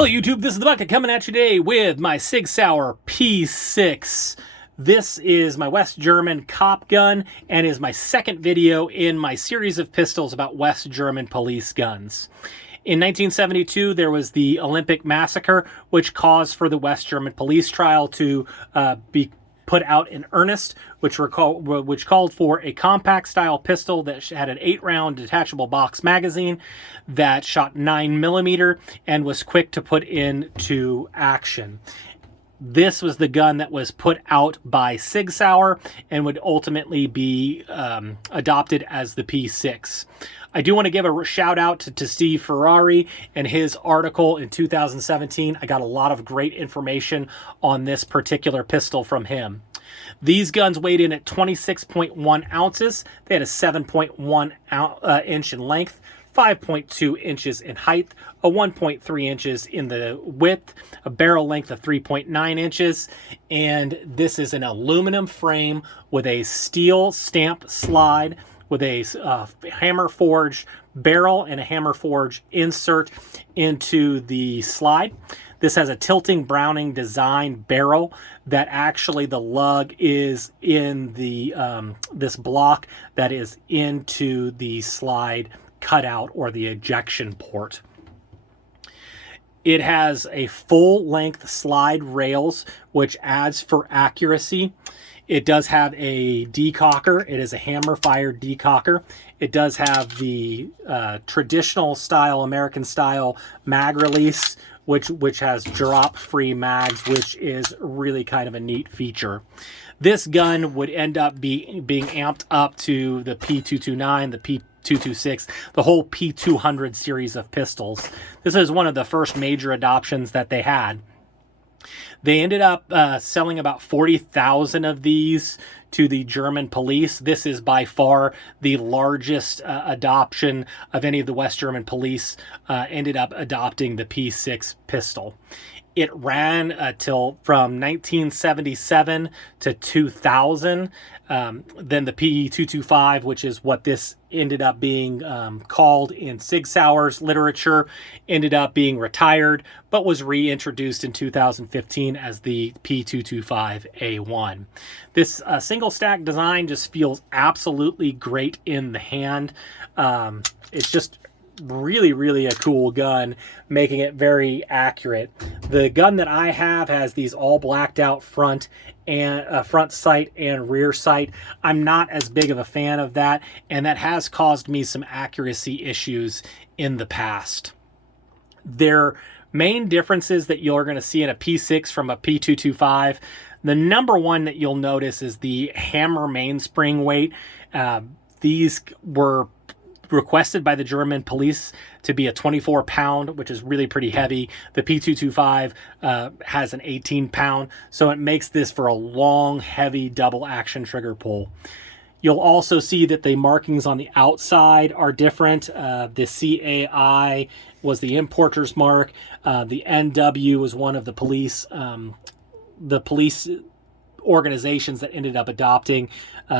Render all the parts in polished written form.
Hello YouTube, this is the Bucket coming at you today with my Sig Sauer P6. This is my West German cop gun and is my second video in my series of pistols about West German police guns. In 1972, there was the Olympic massacre, which caused for the West German police trial to be put out in earnest, which called for a compact-style pistol that had an 8-round detachable box magazine that shot 9mm and was quick to put into action. This was the gun that was put out by Sig Sauer and would ultimately be adopted as the P6. I do want to give a shout out to Steve Ferrari and his article in 2017. I got a lot of great information on this particular pistol from him. These guns weighed in at 26.1 ounces. They had a 7.1 inch in length, 5.2 inches in height, a 1.3 inches in the width, a barrel length of 3.9 inches, and this is an aluminum frame with a steel stamp slide with a hammer forged barrel and a hammer forged insert into the slide. This has a tilting Browning design barrel that actually the lug is in the this block that is into the slide cutout or the ejection port. It has a full-length slide rails, which adds for accuracy. It does have a decocker. It is a hammer-fired decocker. It does have the traditional style, American style mag release, which has drop-free mags, which is really kind of a neat feature. This gun would end up being amped up to the P229, the P226, the whole P200 series of pistols. This is one of the first major adoptions that they had. They ended up selling about 40,000 of these to the German police. This is by far the largest adoption of any of the West German police ended up adopting the P6 pistol. It ran from 1977 to 2000. Then the P225, which is what this ended up being called in Sig Sauer's literature, ended up being retired, but was reintroduced in 2015 as the P225A1. This single stack design just feels absolutely great in the hand. It's just really a cool gun, making it very accurate. The gun that I have has these all blacked out front sight and rear sight. I'm not as big of a fan of that, and that has caused me some accuracy issues in the past. Their main differences that you're going to see in a P6 from a P225, the number one that you'll notice is the hammer mainspring weight. These were requested by the German police to be a 24-pound, which is really pretty heavy. The P225 has an 18-pound, so it makes this for a long, heavy double action trigger pull. You'll also see that the markings on the outside are different. The CAI was the importer's mark. The NW was one of the police organizations that ended up adopting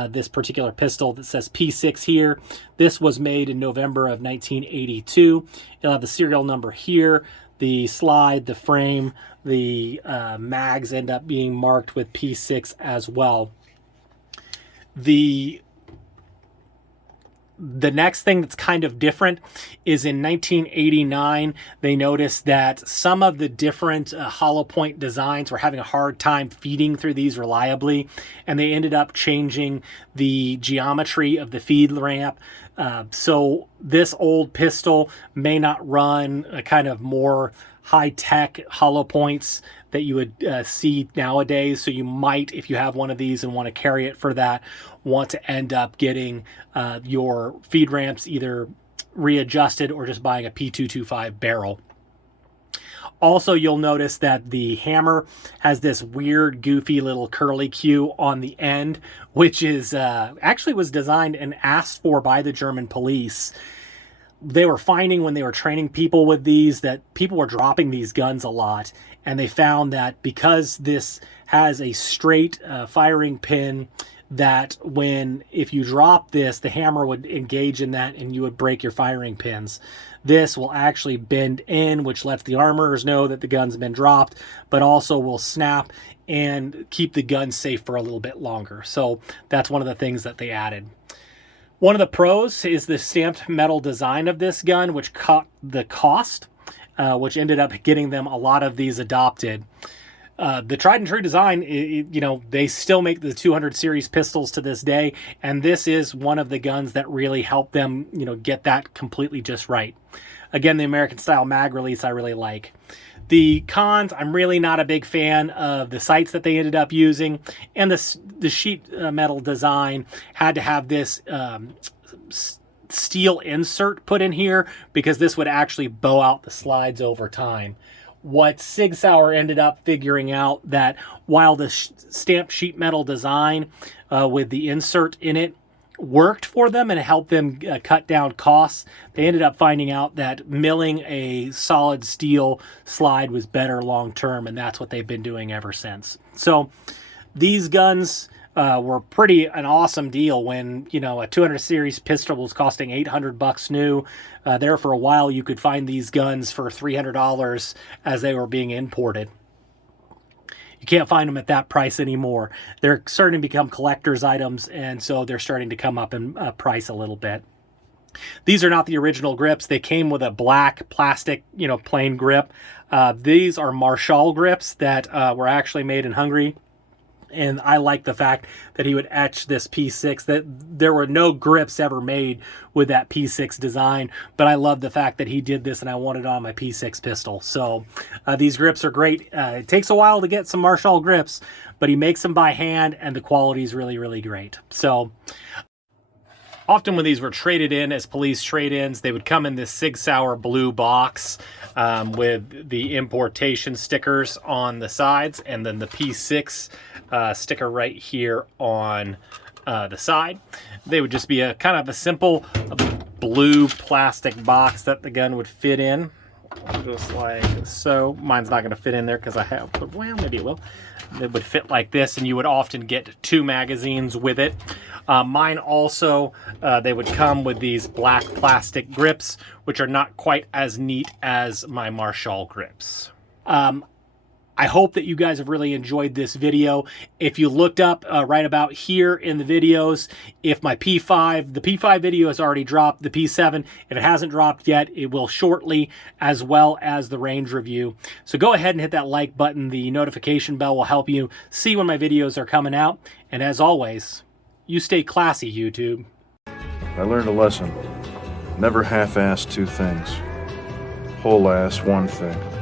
this particular pistol that says P6 here. This was made in November of 1982. You'll have the serial number here, the slide, the frame, the mags end up being marked with P6 as well. The next thing that's kind of different is in 1989, they noticed that some of the different hollow point designs were having a hard time feeding through these reliably, and they ended up changing the geometry of the feed ramp. So this old pistol may not run a kind of more high-tech hollow points that you would see nowadays. So you might, if you have one of these and want to carry it for that, want to end up getting your feed ramps either readjusted or just buying a P225 barrel. Also, you'll notice that the hammer has this weird, goofy little curly Q on the end, which is actually was designed and asked for by the German police. They were finding when they were training people with these that people were dropping these guns a lot, and they found that because this has a straight firing pin that if you drop this, the hammer would engage in that and you would break your firing pins. This will actually bend in, which lets the armorers know that the gun's been dropped, but also will snap and keep the gun safe for a little bit longer. So that's one of the things that they added. One of the pros is the stamped metal design of this gun, which cut the cost, which ended up getting them a lot of these adopted. The tried and true design, you know, they still make the 200 series pistols to this day, and this is one of the guns that really helped them, you know, get that completely just right. Again, the American style mag release I really like. The cons, I'm really not a big fan of the sights that they ended up using, and the sheet metal design had to have this steel insert put in here because this would actually bow out the slides over time. What Sig Sauer ended up figuring out that while the stamped sheet metal design with the insert in it worked for them and helped them cut down costs, they ended up finding out that milling a solid steel slide was better long term, and that's what they've been doing ever since. So these guns were an awesome deal when, you know, a 200 series pistol was costing $800 new. There for a while you could find these guns for $300 as they were being imported. You can't find them at that price anymore. They're starting to become collector's items, and so they're starting to come up in price a little bit. These are not the original grips. They came with a black plastic, you know, plain grip. These are Marshall grips that were actually made in Hungary. And I like the fact that he would etch this P6, that there were no grips ever made with that P6 design, but I love the fact that he did this and I wanted it on my P6 pistol. So these grips are great. It takes a while to get some Marshall grips, but he makes them by hand and the quality is really, really great. So often when these were traded in as police trade-ins, they would come in this Sig Sauer blue box with the importation stickers on the sides and then the P6 sticker right here on the side. They would just be a kind of a simple blue plastic box that the gun would fit in, just like so. Mine's not going to fit in there because I have, but well, maybe it will. It would fit like this, and you would often get 2 magazines with it. Mine also, they would come with these black plastic grips, which are not quite as neat as my Marshall grips. I hope that you guys have really enjoyed this video. If you looked up right about here in the videos, if my the P5 video has already dropped, the P7, if it hasn't dropped yet, it will shortly, as well as the range review. So go ahead and hit that like button. The notification bell will help you see when my videos are coming out. And as always, you stay classy, YouTube. I learned a lesson. Never half-ass 2 things. Whole-ass 1 thing.